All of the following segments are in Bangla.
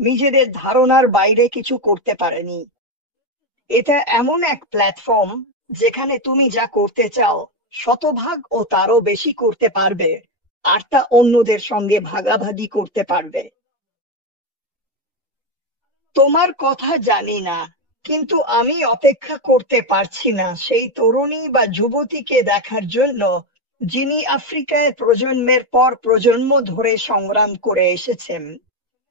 নিজেদের ধারণার বাইরে কিছু করতে পারেনি। এটা এমন এক প্ল্যাটফর্ম যেখানে তুমি যা করতে চাও শতভাগ ও তারও বেশি করতে পারবে, আর তা অন্যদের সঙ্গে ভাগাভাগি করতে পারবে। তোমার কথা জানি না, কিন্তু আমি অপেক্ষা করতে পারছি না সেই তরুণী বা যুবতীকে দেখার জন্য যিনি আফ্রিকায় প্রজন্মের পর প্রজন্ম ধরে সংগ্রাম করে এসেছেন,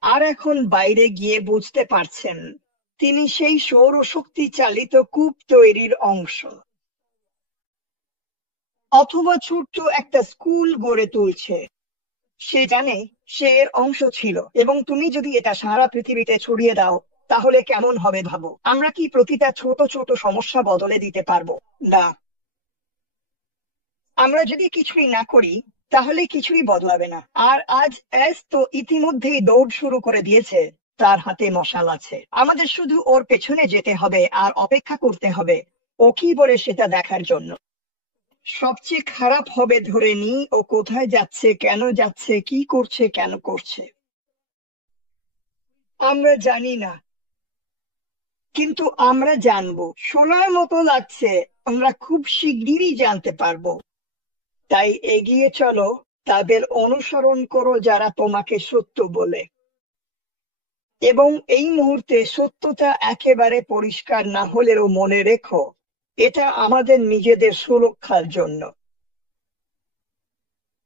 আর এখন বাইরে গিয়ে বুঝতে পারছেন তিনি সেই সৌরশক্তি চালিত কূপ তৈরির অংশ, অথবা ছোট্ট একটা স্কুল গড়ে তুলছে। সে জানে সে এর অংশ ছিল, এবং তুমি যদি এটা সারা পৃথিবীতে ছড়িয়ে দাও তাহলে কেমন হবে ভাবো। আমরা কি প্রতিটা ছোট ছোট সমস্যা বদলে দিতে পারবো? না। আমরা যদি কিছুই না করি তাহলে কিছুই বদলাবে না। আর আজ এস তো ইতিমধ্যেই দৌড় শুরু করে দিয়েছে। তার হাতে মশাল আছে, আমাদের শুধু ওর পেছনে যেতে হবে আর অপেক্ষা করতে হবে ও কি বলে সেটা দেখার জন্য। সবচেয়ে খারাপ হবে ধরে নি ও কোথায় যাচ্ছে, কেন যাচ্ছে, কি করছে, কেন করছে। আমরা জানি না, কিন্তু আমরা জানবো। শোনার মতো লাগছে, আমরা খুব শিগগিরই জানতে পারবো। তাই এগিয়ে চলো, তাদের অনুসরণ করো যারা তোমাকে সত্য বলে। এবং এই মুহূর্তে সত্যটা একেবারে পরিষ্কার না হলেও মনে রেখো, এটা আমাদের নিজেদের সুরক্ষার জন্য।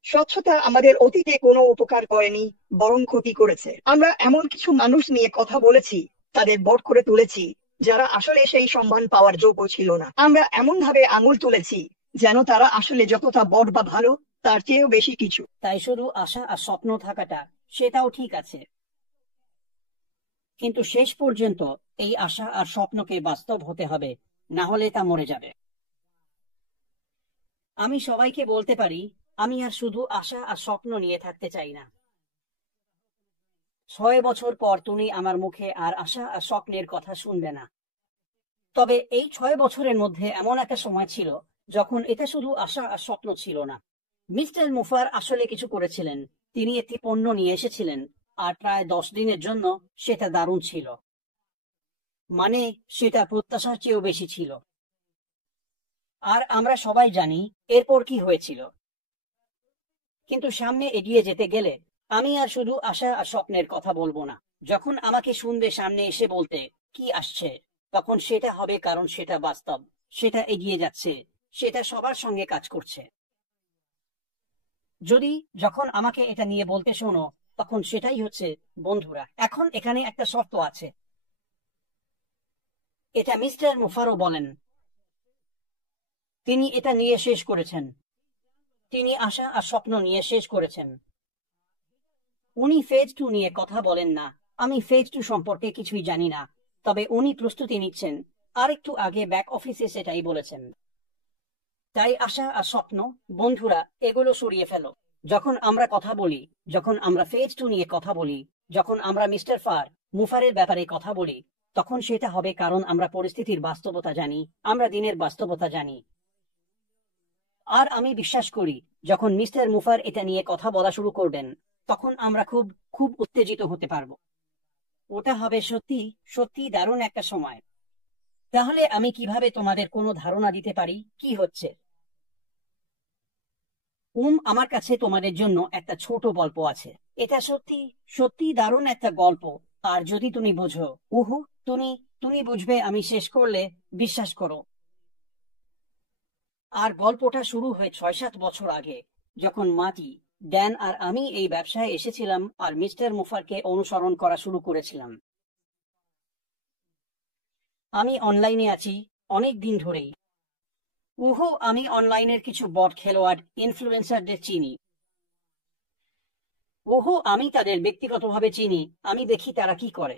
স্বচ্ছতা আমাদের অতীতে কোনো উপকার করেনি, বরং ক্ষতি করেছে। আমরা এমন কিছু মানুষ নিয়ে কথা বলেছি, তাদের বট করে তুলেছি, যারা আসলে সেই সম্মান পাওয়ার যোগ্য ছিল না। আমরা এমন ভাবে আঙুল তুলেছি যেন তারা আসলে যতটা বট বা ভালো তার চেয়েও বেশি কিছু। তাই শুধু আশা আর স্বপ্ন থাকাটা সেটাও ঠিক আছে, কিন্তু শেষ পর্যন্ত এই আশা আর স্বপ্নকে বাস্তব হতে হবে, না হলে তা মরে যাবে। আমি সবাইকে বলতে পারি আমি আর শুধু আশা আর স্বপ্ন নিয়ে থাকতে চাই না। 6 বছর পর তুমি আমার মুখে আর আশা আর স্বপ্নের কথা শুনবে না। তবে এই 6 বছরের মধ্যে এমন একটা সময় ছিল যখন এটা শুধু আশা আর স্বপ্ন ছিল না। মিস্টার মুফার আসলে কিছু করেছিলেন। তিনি একটি পণ্য নিয়ে এসেছিলেন, আর প্রায় 10 দিনের জন্য সেটা দারুণ ছিল। মানে সেটা প্রত্যাশার চেয়েও বেশি ছিল। আর আমরা সবাই জানি এরপর কি হয়েছিল। কিন্তু সামনে এগিয়ে যেতে গেলে আমি আর শুধু আশা আর স্বপ্নের কথা বলবো না। যখন আমাকে শুনবে সামনে এসে বলতে কি আসছে, তখন সেটা হবে, কারণ সেটা বাস্তব, সেটা এগিয়ে যাচ্ছে, সেটা সবার সঙ্গে কাজ করছে। যদি যখন আমাকে এটা নিয়ে বলতে শোনো, তখন সেটাই হচ্ছে বন্ধুরা। এখন এখানে একটা শর্ত আছে, এটা মিস্টার মুফারও বলেন। তিনি এটা নিয়ে শেষ করেছেন, তিনি আশা আর স্বপ্ন নিয়ে শেষ করেছেন। উনি ফেজ 2 নিয়ে কথা বলেন না। আমি ফেজ 2 সম্পর্কে কিছুই জানি না, তবে উনি প্রস্তুতি নিচ্ছেন। আর একটু আগে ব্যাক অফিসে সেটাই বলেছেন। তাই আশা আর স্বপ্ন, বন্ধুরা, এগুলো সরিয়ে ফেলো। যখন আমরা কথা বলি, যখন আমরা ফেজ 2 নিয়ে কথা বলি, যখন আমরা মিস্টার মুফারের ব্যাপারে কথা বলি, তখন সেটা হবে কারণ আমরা পরিস্থিতির বাস্তবতা জানি, আমরা দিনের বাস্তবতা জানি। আর আমি বিশ্বাস করি যখন মিস্টার মুফার এটা নিয়ে কথা বলা শুরু করবেন, তখন আমরা খুব খুব উত্তেজিত হতে পারবো। ওটা হবে সত্যি সত্যি দারুণ একটা সময়। তাহলে আমি কিভাবে তোমাদের কোনো ধারণা দিতে পারি কি হচ্ছে? আমার কাছে তোমাদের জন্য একটা ছোট গল্প আছে। এটা সত্যি সত্যি দারুণ একটা গল্প। আর যদি তুমি বোঝো, উহু, তুমি তুমি বুঝবে আমি শেষ করলে, বিশ্বাস করো। আর গল্পটা শুরু হয় 6-7 বছর আগে, যখন মাটি, ড্যান আর আমি এই ব্যবসায় এসেছিলাম আর মিস্টার মুফারকে অনুসরণ করা শুরু করেছিলাম। আমি অনলাইনে আছি অনেক দিন ধরেই। আমি অনলাইনের কিছু বট খেলোয়াড় ইনফ্লুয়েন্সারদের চিনি। আমি তাদের ব্যক্তিগতভাবে চিনি, আমি দেখি তারা কি করে।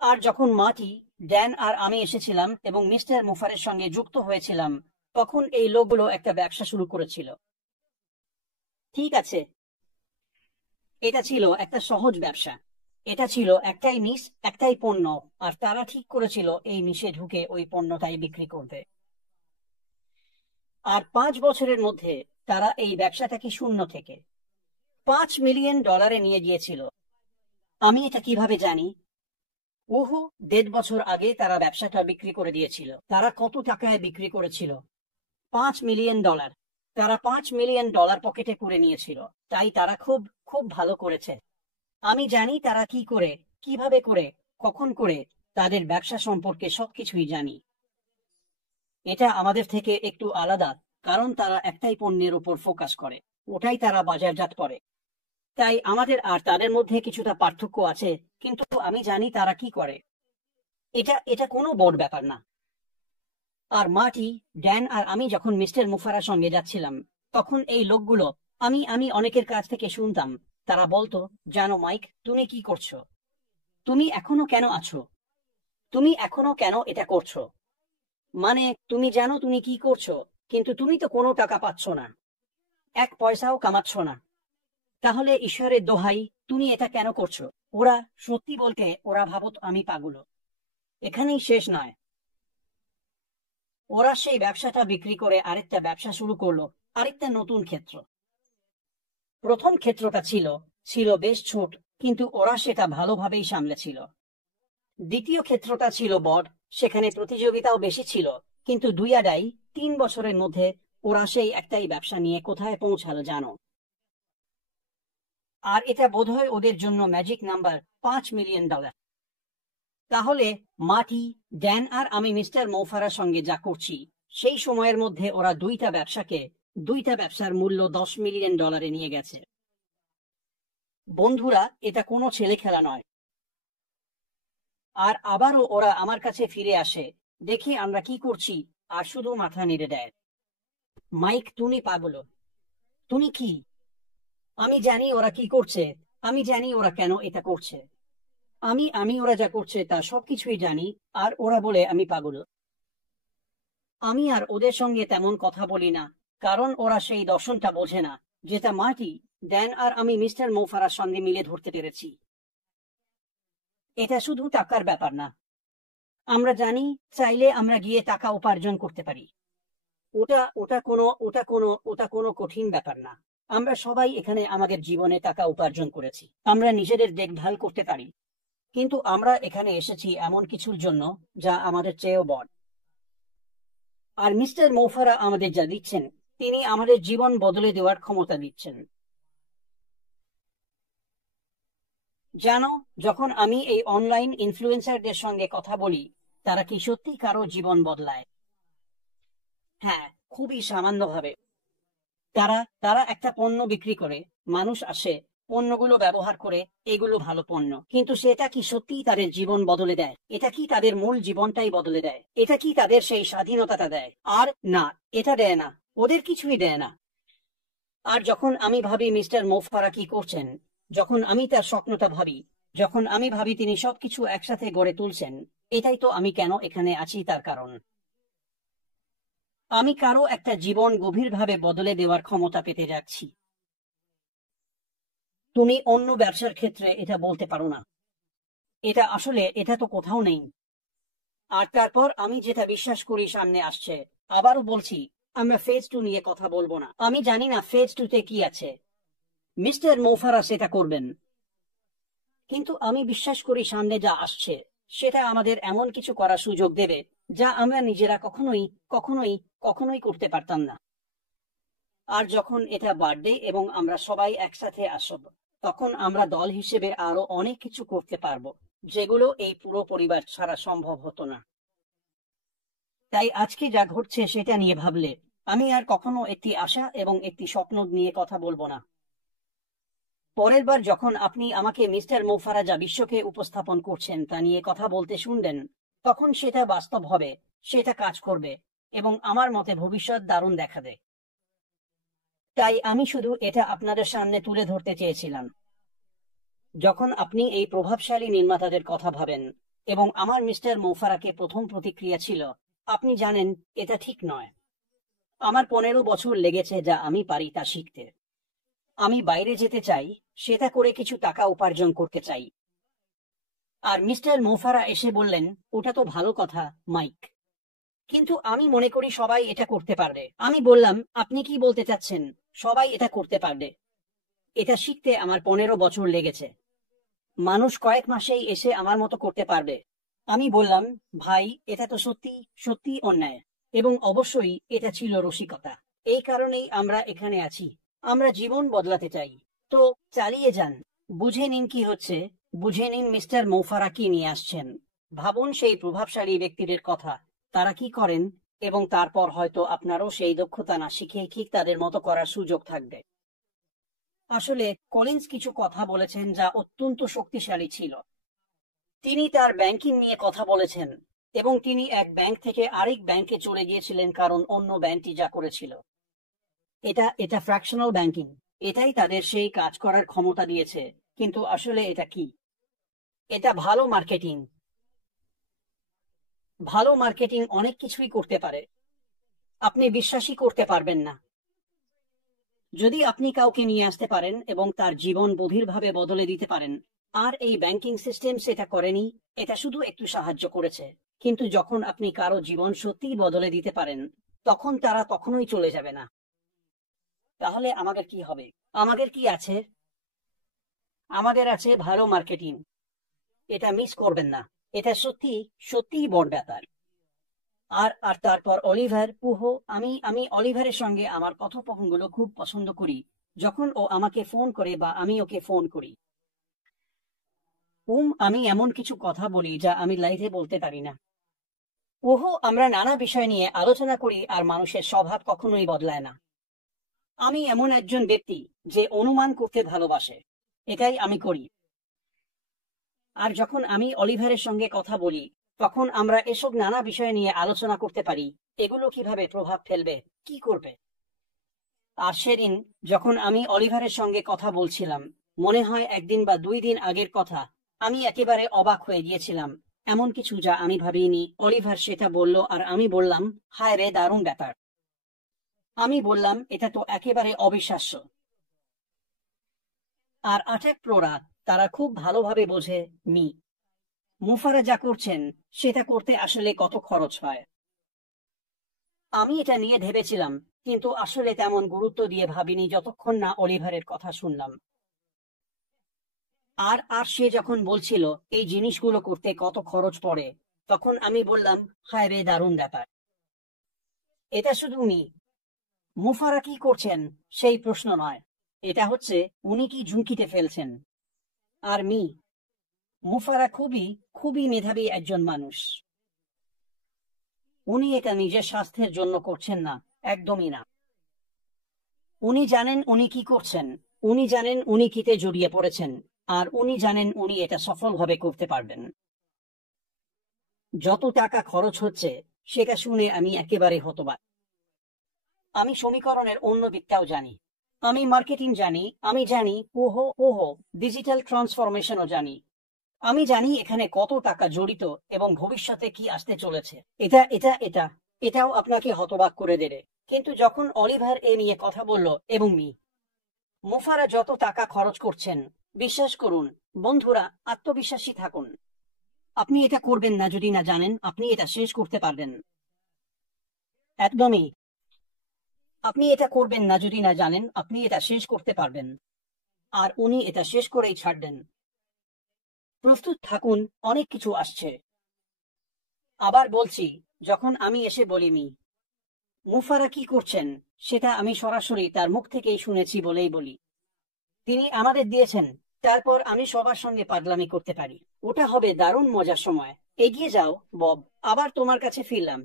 আর যখন মাটি, ড্যান আর আমি এসেছিলাম এবং মিস্টার মুফারের সঙ্গে যুক্ত হয়েছিলাম, তখন এই লোকগুলো একটা ব্যবসা শুরু করেছিল। ঠিক আছে, এটা ছিল একটা সহজ ব্যবসা। এটা ছিল একটাই নিশ, একটাই পণ্য, আর তারা ঠিক করেছিল এই নিশে ঢুকে ওই পণ্যটাই বিক্রি করবে। আর 5 বছরের মধ্যে তারা এই ব্যবসাটাকে শূন্য থেকে $5 মিলিয়ন নিয়ে গিয়েছিল। আমি এটা কিভাবে জানি? ওহো, 1.5 বছর আগে তারা ব্যবসাটা বিক্রি করে দিয়েছিল। তারা কত টাকায় বিক্রি করেছিল? $5 মিলিয়ন। তারা $5 মিলিয়ন পকেটে করে নিয়েছিল। তাই তারা খুব খুব ভালো করেছে। আমি জানি তারা কি করে, কিভাবে করে, কখন করে, তাদের ব্যবসা সম্পর্কে সবকিছুই জানি। এটা আমাদের থেকে একটু আলাদা, কারণ তারা একটাই পণ্যের উপর ফোকাস করে, ওটাই তারা বাজারজাত করে। তাই আমাদের আর তাদের মধ্যে কিছুটা পার্থক্য আছে, কিন্তু আমি জানি তারা কি করে। এটা এটা কোনো বড় ব্যাপার না। আর মার্টি, ড্যান আর আমি যখন মিস্টার মুফারার সঙ্গে যাচ্ছিলাম, তখন এই লোকগুলো, আমি আমি অনেকের কাছ থেকে শুনতাম, তারা বলতো, জানো মাইক, তুমি কি করছো? তুমি এখনো কেন আছো? তুমি এখনো কেন এটা করছো? মানে, তুমি জানো তুমি কি করছো, কিন্তু তুমি তো কোনো টাকা পাচ্ছ না, 1 পয়সাও কামাচ্ছ না। তাহলে ঈশ্বরের দোহাই, তুমি এটা কেন করছো? ওরা, সত্যি বলতে ওরা ভাবত আমি পাগল। এখানেই শেষ নয়। ওরা সেই ব্যবসাটা বিক্রি করে আরেকটা ব্যবসা শুরু করলো, আরেকটা নতুন ক্ষেত্র। প্রথম ক্ষেত্রটা ছিল ছিল বেশ ছোট, কিন্তু ওরা সেটা ভালোভাবেই সামলেছিল। দ্বিতীয় ক্ষেত্রটা ছিল বড়, সেখানে প্রতিযোগিতাও বেশি ছিল, কিন্তু দুইয়াডাই 3 বছরের মধ্যে ওরা সেই একটাই ব্যবসা নিয়ে কোথায় পৌঁছালো জানো? আর এটা বোধহয় ওদের জন্য ম্যাজিক নাম্বার, $5 মিলিয়ন। তাহলে মার্টি, ড্যান আর আমি মিস্টার মৌফারার সঙ্গে যা করছি, সেই সময়ের মধ্যে ওরা দুইটা ব্যবসার মূল্য $10 মিলিয়ন নিয়ে গেছে। বন্ধুরা, এটা কোনো ছেলে খেলা নয়। আর আবারও ওরা আমার কাছে ফিরে আসে, দেখে আমরা কি করছি, আর শুধু মাথা নেড়ে দেয়। মাইক, তুমি পাগল। তুমি কি? আমি জানি ওরা কি করছে, আমি জানি ওরা কেন এটা করছে। আমি আমি ওরা যা করছে তা সবকিছুই জানি, আর ওরা বলে আমি পাগল। আমি আর ওদের সঙ্গে তেমন কথা বলি না, কারণ ওরা সেই দর্শনটা বোঝে না, যেটা মার্টি, ড্যান আর আমি মিস্টার মৌফারার সঙ্গে মিলে ধরতে পেরেছি। এটা শুধু টাকার ব্যাপার না। আমরা জানি, চাইলে আমরা গিয়ে টাকা উপার্জন করতে পারি। ওটা ওটা কোনো ওটা কোনো ওটা কোনো কঠিন ব্যাপার না। আমরা সবাই এখানে আমাদের জীবনে টাকা উপার্জন করেছি, আমরা নিজেদের দেখভাল করতে পারি। কিন্তু আমরা এখানে এসেছি এমন কিছুর জন্য যা আমাদের চেয়েও বড়। আর মিস্টার মৌফারা আমাদের যা দিচ্ছেন, তিনি আমাদের জীবন বদলে দেওয়ার ক্ষমতা দিচ্ছেন। জানো, যখন আমি এই অনলাইন ইনফ্লুয়েন্সারদের সঙ্গে কথা বলি, তারা কি সত্যি কারো জীবন বদলায়? হ্যাঁ, খুবই সামান্যভাবে। তারা তারা একটা পণ্য বিক্রি করে, মানুষ আসে, পণ্যগুলো ব্যবহার করে, এগুলো ভালো পণ্য, কিন্তু সেটা কি সত্যিই তাদের জীবন বদলে দেয়? এটা কি তাদের মূল জীবনটাই বদলে দেয়? এটা কি তাদের সেই স্বাধীনতাটা দেয়? আর না, এটা দেয় না, ওদের কিছুই দেয় না। আর যখন আমি ভাবি মিস্টার মোফারা কি করছেন, যখন আমি তার স্বপ্নটা ভাবি, যখন আমি ভাবি তিনি সবকিছু একসাথে গড়ে তুলছেন, এটাই তো আমি কেন এখানে আছি তার কারণ। আমি কারো একটা জীবন গভীরভাবে বদলে দেওয়ার ক্ষমতা পেতে যাচ্ছি। তুমি অন্য ব্যবসার ক্ষেত্রে এটা বলতে পারো না। এটা তো কোথাও নেই। আর তারপর আমি যেটা বিশ্বাস করি সামনে আসছে। আবারও বলছি, আমরা ফেজ 2 নিয়ে কথা বলবো না। আমি জানি না ফেজ 2 তে কি আছে। মিস্টার মোফারা সেটা করবেন, কিন্তু আমি বিশ্বাস করি সামনে যা আসছে সেটা আমাদের এমন কিছু করার সুযোগ দেবে যা আমরা নিজেরা কখনোই কখনোই কখনোই করতে পারতাম না। আর যখন এটা বাড়বে এবং আমরা সবাই একসাথে আসব, তখন আমরা দল হিসেবে আরো অনেক কিছু করতে পারবো, যেগুলো এই পুরো পরিবার ছাড়া সম্ভব হতো না। তাই আজকে যা ঘটছে সেটা নিয়ে ভাবলে আমি আর কখনো একটি আশা এবং একটি স্বপ্ন নিয়ে কথা বলবো না। পরের বার যখন আপনি আমাকে মিস্টার মোফারা যা বিশ্বকে উপস্থাপন করছেন তা নিয়ে কথা বলতে শুনবেন, তখন সেটা বাস্তব হবে, সেটা কাজ করবে, এবং আমার মতে ভবিষ্যৎ দারুণ দেখাবে। তাই আমি শুধু এটা আপনাদের সামনে তুলে ধরতে চেয়েছিলাম। যখন আপনি এই প্রভাবশালী নির্মাতাদের কথা ভাবেন, এবং আমার মিস্টার মৌফারাকে প্রথম প্রতিক্রিয়া ছিল, আপনি জানেন, এটা ঠিক নয়। আমার 15 বছর লেগেছে যা আমি পারি তা শিখতে। আমি বাইরে যেতে চাই, সেটা করে কিছু টাকা উপার্জন করতে চাই। আর মিস্টার মৌফারা এসে বললেন, ওটা তো ভালো কথা মাইক, কিন্তু আমি মনে করি সবাই এটা করতে পারবে। আমি বললাম, আপনি কি বলতে চাচ্ছেন? সবাই এটা করতে পারবে? এটা শিখতে আমার 15 বছর লেগেছে। মানুষ কয়েক মাসেই এসে আমার মতো করতে পারবে। আমি বললাম, ভাই, এটা তো সত্যি সত্যি অন্যায়, এবং অবশ্যই এটা ছিল রসিকতা। এই কারণেই আমরা এখানে আছি। আমরা জীবন বদলাতে চাই। তো চালিয়ে যান। বুঝে নিন কি হচ্ছে। বুঝে নিন মিস্টার মৌফারা কি নিয়ে আসছেন। ভাবুন সেই প্রভাবশালী ব্যক্তিদের কথা, তারা কি করেন, এবং তারপর হয়তো আপনারও সেই দক্ষতা না শিখে ঠিক তাদের মতো করার সুযোগ থাকবে। আসলে কলিন্স কিছু কথা বলেছেন যা অত্যন্ত শক্তিশালী ছিল। তিনি তার ব্যাংকিং নিয়ে কথা বলেছেন, এবং তিনি এক ব্যাংক থেকে আরেক ব্যাংকে চলে গিয়েছিলেন কারণ অন্য ব্যাংকটি যা করেছিল। এটা এটা ফ্র্যাকশনাল ব্যাংকিং। এটাই তাদের সেই কাজ করার ক্ষমতা দিয়েছে। কিন্তু আসলে এটা কি? এটা ভালো মার্কেটিং। ভালো মার্কেটিং অনেক কিছুই করতে পারে। আপনি বিশ্বাসই করতে পারবেন না। যদি আপনি কাউকে নিয়ে আসতে পারেন এবং তার জীবন গভীরভাবে বদলে দিতে পারেন, আর এই ব্যাংকিং সিস্টেম সেটা করেনি, এটা শুধু একটু সাহায্য করেছে। কিন্তু যখন আপনি কারো জীবন সত্যিই বদলে দিতে পারেন, তখন তারা কখনোই চলে যাবে না। তাহলে আমাদের কি হবে? আমাদের কি আছে? আমাদের আছে ভালো মার্কেটিং। এটা মিস করবেন না। এটা সত্যি সত্যিই বড় ব্যাপার। আর আর তারপর অলিভার পুহো, আমি আমি অলিভারের সঙ্গে আমার কথোপকথনগুলো খুব পছন্দ করি, যখন ও আমাকে ফোন করে বা আমি ওকে ফোন করি। আমি এমন কিছু কথা বলি যা আমি লাইভে বলতে পারি না। ওহো, আমরা নানা বিষয় নিয়ে আলোচনা করি, আর মানুষের স্বভাব কখনোই বদলায় না। আমি এমন একজন ব্যক্তি যে অনুমান করতে ভালোবাসে। এটাই আমি করি। আর যখন আমি অলিভারের সঙ্গে কথা বলি, তখন আমরা এসব নানা বিষয় নিয়ে আলোচনা করতে পারি। এগুলো কিভাবে প্রভাব ফেলবে, কি করবে। আর সেদিন যখন আমি অলিভারের সঙ্গে কথা বলছিলাম, মনে হয় একদিন বা 2 দিন আগের কথা, আমি একেবারে অবাক হয়ে গিয়েছিলাম। এমন কিছু যা আমি ভাবিনি। অলিভার সেটা বলল, আর আমি বললাম, হায় রে, দারুণ ব্যাপার। আমি বললাম, এটা তো একেবারে অবিশ্বাস্য। আর আটেক প্রোরা, তারা খুব ভালোভাবে বোঝে মুফারা যা করছেন সেটা করতে আসলে কত খরচ হয়। আমি এটা নিয়ে ভেবেছিলাম, কিন্তু আসলে তেমন গুরুত্ব দিয়ে ভাবিনি যতক্ষণ না অলিভারের কথা শুনলাম। আর আর সে যখন বলছিল এই জিনিসগুলো করতে কত খরচ পড়ে, তখন আমি বললাম, হায় রে, দারুণ ব্যাপার। এটা শুধু মুফারা কি করছেন সেই প্রশ্ন নয়। এটা হচ্ছে উনি কি ঝুঁকিতে ফেলছেন। আর মুফারা খুবই খুবই মেধাবী একজন মানুষ। উনি এটা নিজের স্বাস্থ্যের জন্য করছেন না, একদমই না। উনি জানেন উনি কি করছেন। উনি জানেন উনি কিতে জড়িয়ে পড়েছেন, আর উনি জানেন উনি এটা সফলভাবে করতে পারবেন। যত টাকা খরচ হচ্ছে সেটা শুনে আমি একেবারে হতবাক। আমি সমীকরণের অন্য দিকটাও জানি। আমি মার্কেটিং জানি। আমি জানি ওহো ওহো ডিজিটাল ট্রান্সফরমেশনও জানি। আমি জানি এখানে কত টাকা জড়িত এবং ভবিষ্যতে কি আসতে চলেছে। এটা এটা এটা এটাও আপনাকে হতবাক করে দেবে। কিন্তু যখন অলিভার এ নিয়ে কথা বলল এবং মুফারা যত টাকা খরচ করছেন, বিশ্বাস করুন বন্ধুরা, আত্মবিশ্বাসী থাকুন। আপনি এটা করবেন না যদি না জানেন আপনি এটা শেষ করতে পারবেন। একদমই। আপনি এটা করবেন না যদি না জানেন আপনি এটা শেষ করতে পারবেন। আর উনি এটা শেষ করেই ছাড়বেন। প্রস্তুত থাকুন, অনেক কিছু আসছে। আবার বলছি, যখন আমি এসে বলি মুফারা কি করছেন, সেটা আমি সরাসরি তার মুখ থেকেই শুনেছি বলেই বলি। তিনি আমাদের দিয়েছেন, তারপর আমি সবার সঙ্গে পাগলামি করতে পারি। ওটা হবে দারুণ মজার সময়। এগিয়ে যাও বব। আবার তোমার কাছে ফিরলাম।